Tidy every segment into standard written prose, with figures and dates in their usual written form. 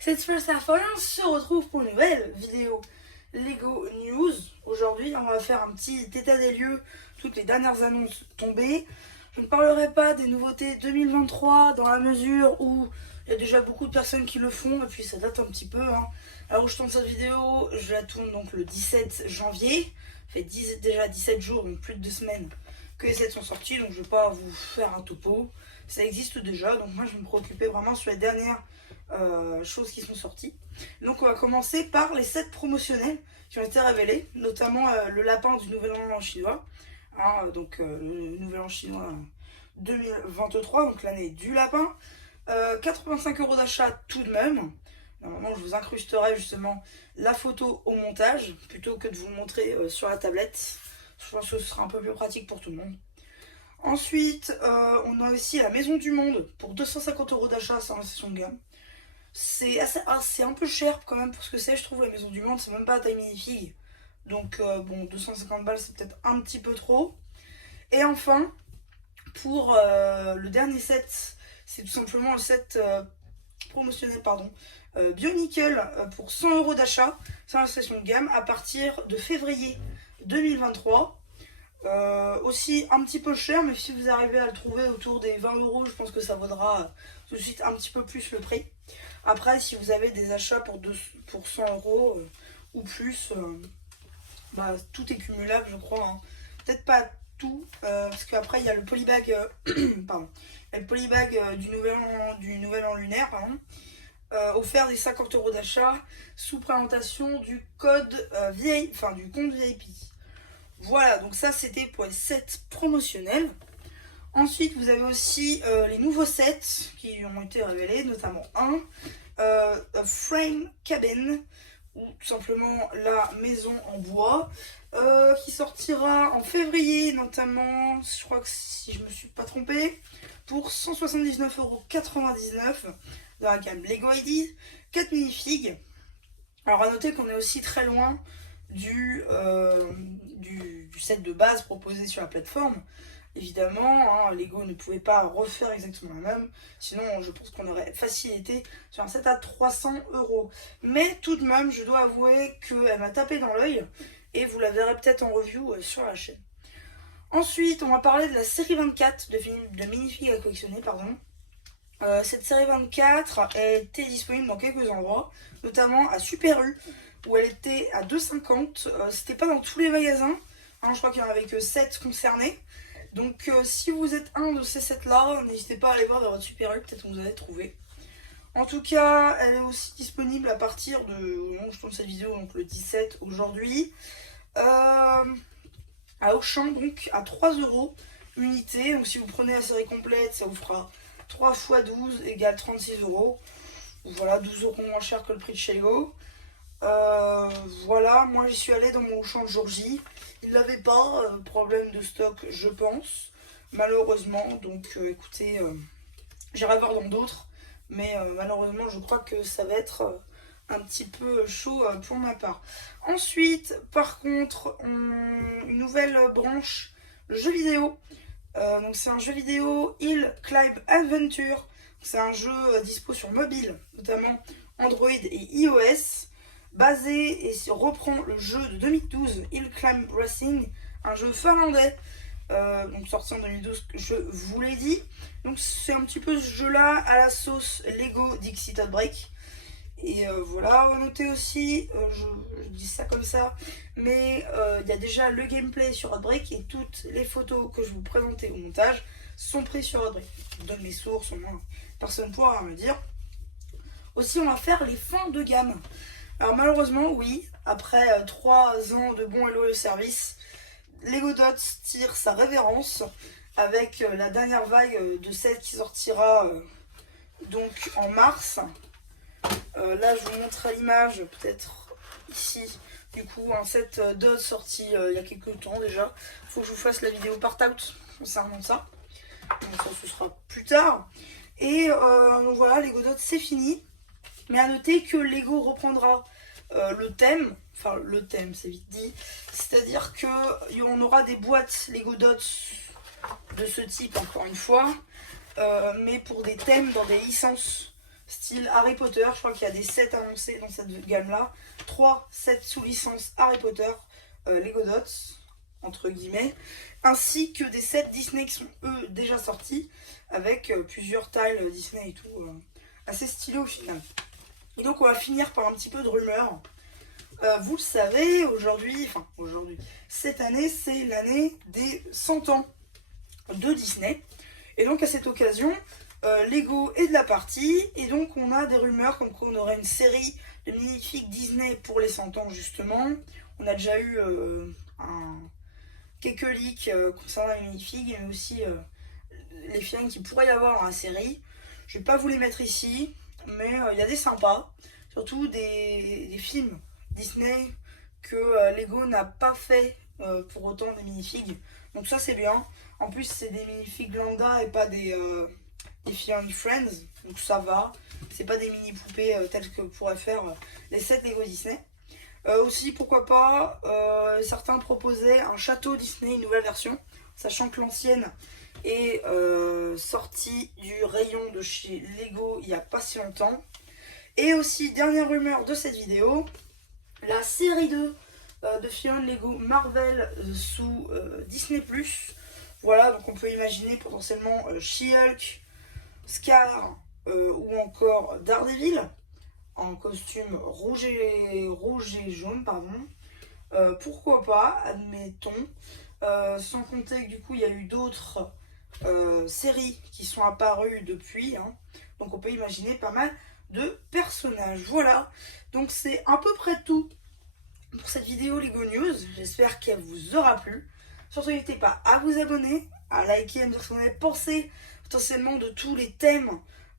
Cette fois, on se retrouve pour une nouvelle vidéo Lego News. Aujourd'hui, on va faire un petit état des lieux, toutes les dernières annonces tombées. Je ne parlerai pas des nouveautés 2023 dans la mesure où il y a déjà beaucoup de personnes qui le font et puis ça date un petit peu. Alors où je tourne cette vidéo, je la tourne donc le 17 janvier. Ça fait déjà 17 jours, donc plus de 2 semaines que les sets sont sortis, donc je ne vais pas vous faire un topo. Ça existe déjà, donc moi je vais me préoccuper vraiment sur les dernières choses qui sont sorties. Donc on va commencer par les sets promotionnels qui ont été révélés, notamment le lapin du Nouvel An chinois, le Nouvel An chinois 2023, donc l'année du lapin. 85 € d'achat tout de même. Normalement je vous incrusterai justement la photo au montage plutôt que de vous le montrer sur la tablette. Je pense que ce sera un peu plus pratique pour tout le monde. Ensuite, on a aussi la Maison du Monde pour 250 € d'achat sur la session de gamme. C'est un peu cher quand même pour ce que c'est, je trouve. La Maison du Monde, c'est même pas la taille minifig. Donc, bon, 250 balles, c'est peut-être un petit peu trop. Et enfin, pour le dernier set, c'est tout simplement le set promotionnel, Bionickel pour 100 € d'achat sur la session de gamme à partir de février 2023. Aussi un petit peu cher, mais si vous arrivez à le trouver autour des 20 €, je pense que ça vaudra tout de suite un petit peu plus le prix. Après, si vous avez des achats pour 100 € ou plus, tout est cumulable, je crois. Peut-être pas tout, parce qu'après il y a le polybag, le polybag du nouvel an lunaire, offert des 50 € d'achat sous présentation du code du compte VIP. Voilà, donc ça c'était pour les sets promotionnels. Ensuite, vous avez aussi les nouveaux sets qui ont été révélés, notamment A Frame Cabin, ou tout simplement la maison en bois, qui sortira en février, notamment, je crois que si je me suis pas trompée, pour 179,99 € dans la gamme Lego ID, 4 minifigs. Alors à noter qu'on est aussi très loin du set de base proposé sur la plateforme. Évidemment, Lego ne pouvait pas refaire exactement la même, sinon je pense qu'on aurait facilité sur un set à 300 €. Mais tout de même, je dois avouer qu'elle m'a tapé dans l'œil et vous la verrez peut-être en review sur la chaîne. Ensuite, on va parler de la série 24 de minifigs à collectionner. Cette série 24 était disponible dans quelques endroits, notamment à Super U, où elle était à 2,50 €. C'était pas dans tous les magasins, je crois qu'il n'y en avait que 7 concernés. Donc si vous êtes un de ces 7 là, n'hésitez pas à aller voir dans votre Super U, peut-être que vous allez trouver. En tout cas, elle est aussi disponible à partir de, je tourne cette vidéo donc le 17 aujourd'hui, à Auchan, donc à 3 € unité. Donc si vous prenez la série complète, ça vous fera 3 x 12 égale 36 €. Voilà, 12 € moins cher que le prix de chez Lego. Voilà, moi j'y suis allée dans mon Auchan de jour J. Il n'avait pas problème de stock, je pense, malheureusement. Donc écoutez, j'irai voir dans d'autres, mais malheureusement je crois que ça va être un petit peu chaud pour ma part. Ensuite, par contre, une nouvelle branche jeu vidéo. Donc c'est un jeu vidéo Hill Climb Adventure. C'est un jeu dispo sur mobile, notamment Android et iOS, basé et reprend le jeu de 2012 Hill Climb Racing, un jeu finlandais, donc sorti en 2012, je vous l'ai dit. Donc c'est un petit peu ce jeu là à la sauce Lego Dixit Outbreak. Et voilà, on va noter aussi, je dis ça comme ça, mais il y a déjà le gameplay sur Outbreak et toutes les photos que je vous présentais au montage sont prises sur Outbreak. Je vous donne les sources, au moins personne ne pourra me dire. Aussi, on va faire les fins de gamme. Alors malheureusement, oui, après 3 ans de bons et loyaux services, Lego Dots tire sa révérence avec la dernière vague de sets qui sortira donc en mars. Là je vous montre à l'image, peut-être ici, du coup un set Dots sorti il y a quelques temps déjà. Il faut que je vous fasse la vidéo part-out concernant ça. Donc ça ce sera plus tard. Et donc voilà, Lego Dots c'est fini. Mais à noter que Lego reprendra le thème c'est vite dit, c'est-à-dire qu'on aura des boîtes Lego Dots de ce type encore une fois, mais pour des thèmes dans des licences style Harry Potter. Je crois qu'il y a des sets annoncés dans cette gamme-là. 3 sets sous licence Harry Potter, Lego Dots, entre guillemets, ainsi que des sets Disney qui sont eux déjà sortis, avec plusieurs tiles Disney et tout, assez stylé au final. Et donc on va finir par un petit peu de rumeurs. Vous le savez, aujourd'hui, cette année, c'est l'année des 100 ans de Disney. Et donc à cette occasion, Lego est de la partie. Et donc on a des rumeurs comme qu'on aurait une série de minifigs Disney pour les 100 ans justement. On a déjà eu quelques leaks concernant les minifigs, mais aussi les figurines qu'il pourrait y avoir dans la série. Je vais pas vous les mettre ici, mais il y a des sympas. Surtout des films Disney que Lego n'a pas fait pour autant des minifigs. Donc ça c'est bien. En plus c'est des minifigs lambda et pas des Family Friends. Donc ça va. C'est pas des mini poupées telles que pourraient faire les sets Lego Disney. Aussi pourquoi pas, certains proposaient un château Disney, une nouvelle version. Sachant que l'ancienne est sortie du rayon de chez Lego il n'y a pas si longtemps. Et aussi, dernière rumeur de cette vidéo, la série 2 de figurines Lego Marvel sous Disney+. Voilà, donc on peut imaginer potentiellement She-Hulk, Scar ou encore Daredevil en costume rouge et jaune, pardon. Pourquoi pas, admettons. Sans compter que du coup il y a eu d'autres séries qui sont apparues depuis, hein. Donc on peut imaginer pas mal de personnages. Voilà, donc c'est à peu près tout pour cette vidéo Lego News. J'espère qu'elle vous aura plu. Surtout n'hésitez pas à vous abonner, à liker, à me dire ce que vous en avez pensé potentiellement de tous les thèmes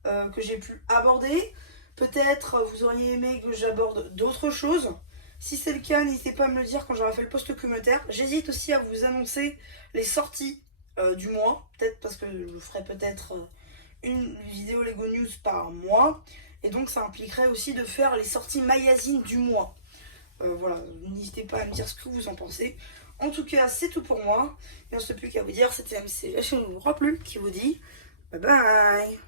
que j'ai pu aborder. Peut-être vous auriez aimé que j'aborde d'autres choses. Si c'est le cas, n'hésitez pas à me le dire quand j'aurai fait le post commentaire. J'hésite aussi à vous annoncer les sorties du mois. Peut-être parce que je ferai peut-être une vidéo Lego News par mois. Et donc ça impliquerait aussi de faire les sorties magazines du mois. Voilà, n'hésitez pas à me dire ce que vous en pensez. En tout cas, c'est tout pour moi. Il ne reste plus qu'à vous dire, c'était MC, je ne vous crois plus, qui vous dit bye bye.